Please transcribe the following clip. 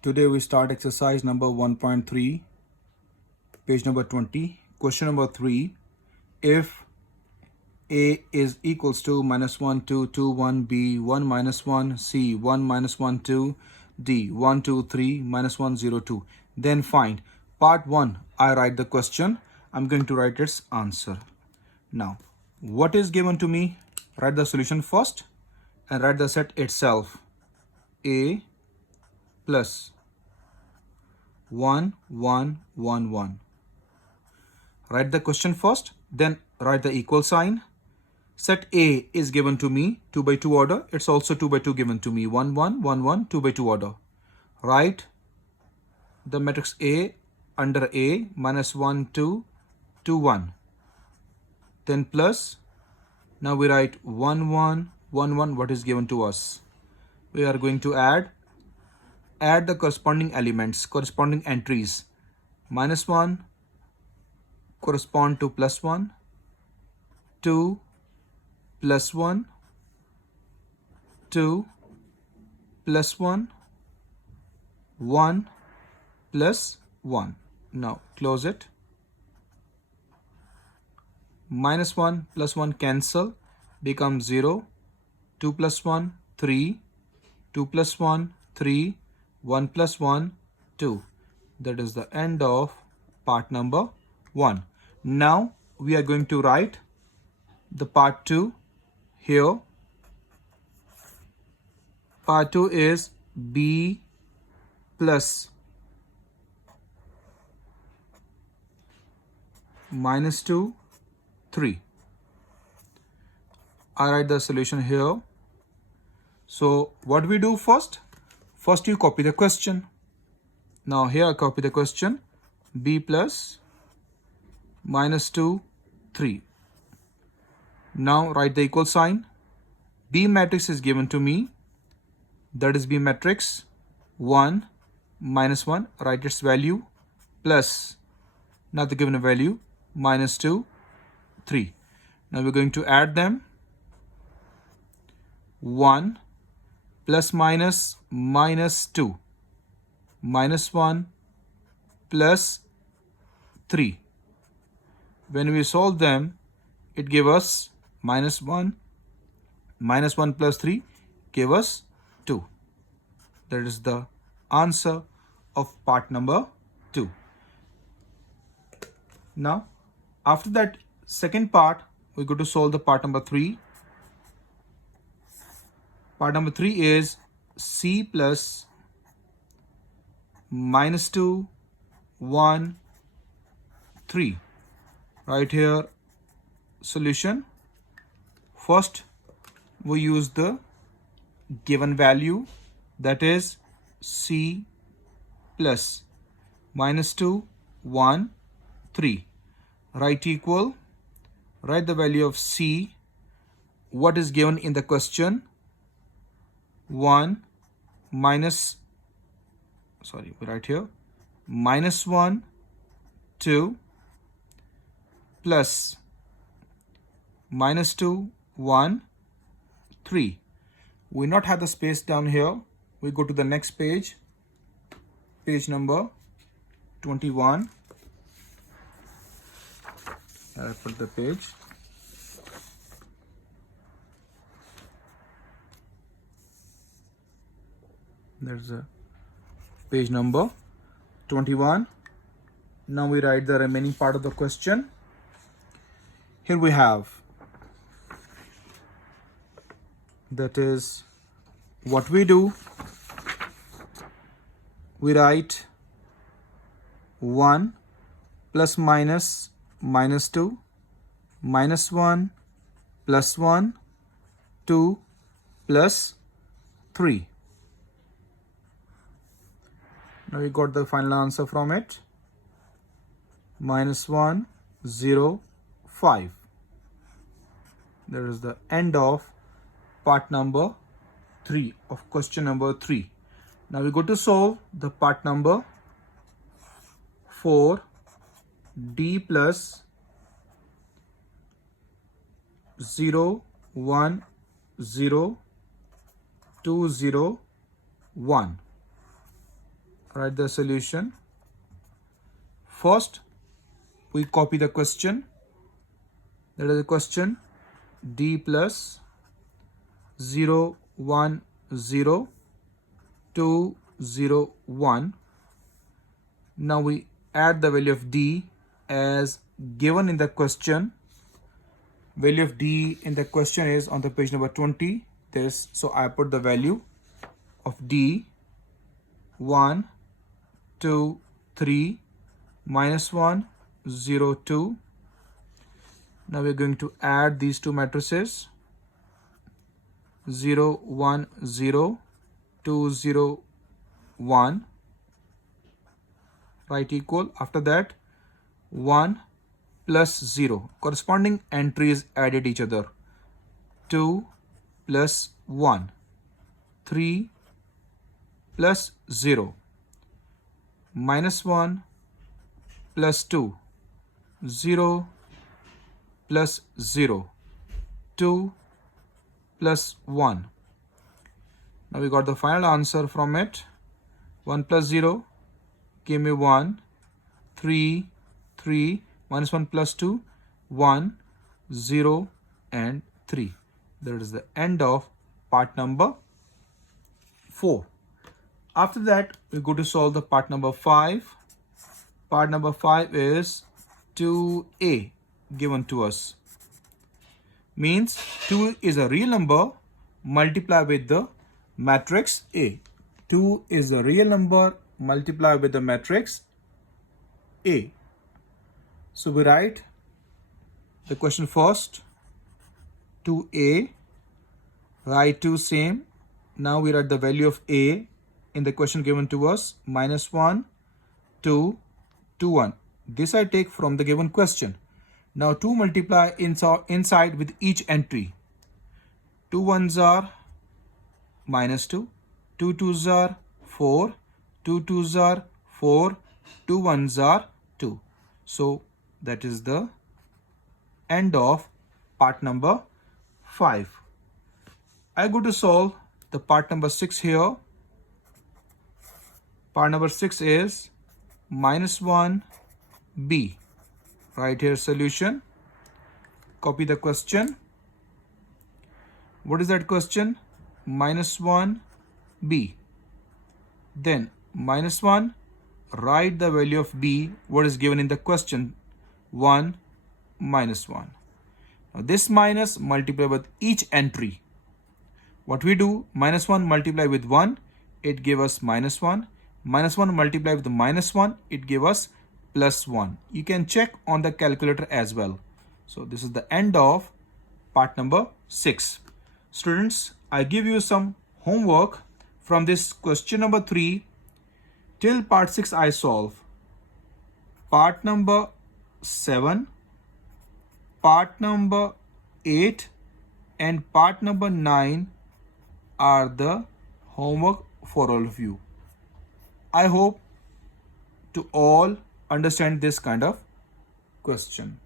Today we start exercise number 1.3, page number 20. Question number 3. If A is equals to -1, 2, 2, 1, B, 1, -1, C, 1, -1, 2, D, 1, 2, 3, -1, 0, 2. Then find. Part 1, I write the question. I'm going to write its answer. Now, what is given to me? Write the solution first and write the set itself. A plus 1, 1, 1, 1. Write the question first, then write the equal sign. Set A is given to me, 2 by 2 order. It's also 2 by 2 given to me, 1, 1, 1, 1, 2 by 2 order. Write the matrix A under A, -1, 2, 2, 1. Then plus, now we write 1, 1, 1, 1, what is given to us. We are going to add the corresponding elements, corresponding entries. -1 correspond to +1, 2 plus 1, 2 plus 1, 1 plus 1. Now close it. -1 plus 1 cancel, becomes 0. 2 plus 1, 3. 2 plus 1, 3. 1 plus 1, 2. That is the end of part number 1. Now we are going to write the part 2 here. Part 2 is B plus -2, 3. I write the solution here. So what we do first? First you copy the question. Now here I copy the question. B plus -2, 3. Now write the equal sign. B matrix is given to me. That is B matrix 1, -1. Write its value plus, not the given value, -2, 3. Now we're going to add them. 1 plus minus -2, -1 plus 3. When we solve them, it gives us -1 plus 3 give us 2. That is the answer of part number 2. Now, after that second part, we go to solve the part number 3. Part number 3 is C plus -2, 1, 3. Right here, solution. First, we use the given value, that is C plus -2, 1, 3. Write equal. Write the value of C. What is given in the question? 1 minus, sorry, we write here, -1, 2 plus -2, 1, 3. We not have the space down here. We go to the next page, page number 21. I put the page. There's a page number 21. Now we write the remaining part of the question. Here we have, that is what we do. We write 1 plus minus -2, -1 plus 1, 2 plus 3. Now we got the final answer from it. -1, 0, 5. That is the end of part number 3 of question number 3. Now we go to solve the part number 4. D plus 0, 1, 0, 2, 0, 1. write the solution. First, we copy the question. That is the question d plus 0, 1, 0, 2, 0, 1. Now we add the value of d as given in the question. Value of d in the question is on the page number 20. So I put the value of d 1, 2, 3, minus 1, 0, 2. Now we're going to add these two matrices 0, 1, 0, 2, 0, 1. Right equal. After that 1 plus 0. Corresponding entries added each other. 2 plus 1. 3 plus 0. Minus 1 plus 2. 0 plus 0. 2 plus 1. Now we got the final answer from it. 1 plus 0 give me 1. 3, 3, minus 1 plus 2, 1, 0, and 3. That is the end of part number 4. After that, we go to solve the part number 5. Part number 5 is 2a given to us. Means 2 is a real number multiplied with the matrix A. 2 is a real number multiplied with the matrix A. So we write the question first. 2a, write 2 same. Now we write the value of a in the question given to us. Minus 1, 2, 2, 1. This I take from the given question. Now 2 multiply inside with each entry. 2 1s are minus 2. 2 2s are 4. 2 2s are 4. 2 1s are 2. So that is the end of part number 5. I go to solve the part number 6 here. Part number 6 is minus 1b. Write here solution. Copy the question. What is that question? Minus 1b. Then minus 1, write the value of b, what is given in the question. 1 minus 1. Now this minus multiply with each entry. What we do, minus 1 multiply with 1, it gave us minus 1. Minus 1 multiply with the minus 1, it gave us plus 1. You can check on the calculator as well. So this is the end of part number 6. Students, I give you some homework from this question number 3 till part 6 I solve. Part number 7, part number 8 and part number 9 are the homework for all of you. I hope to all understand this kind of question.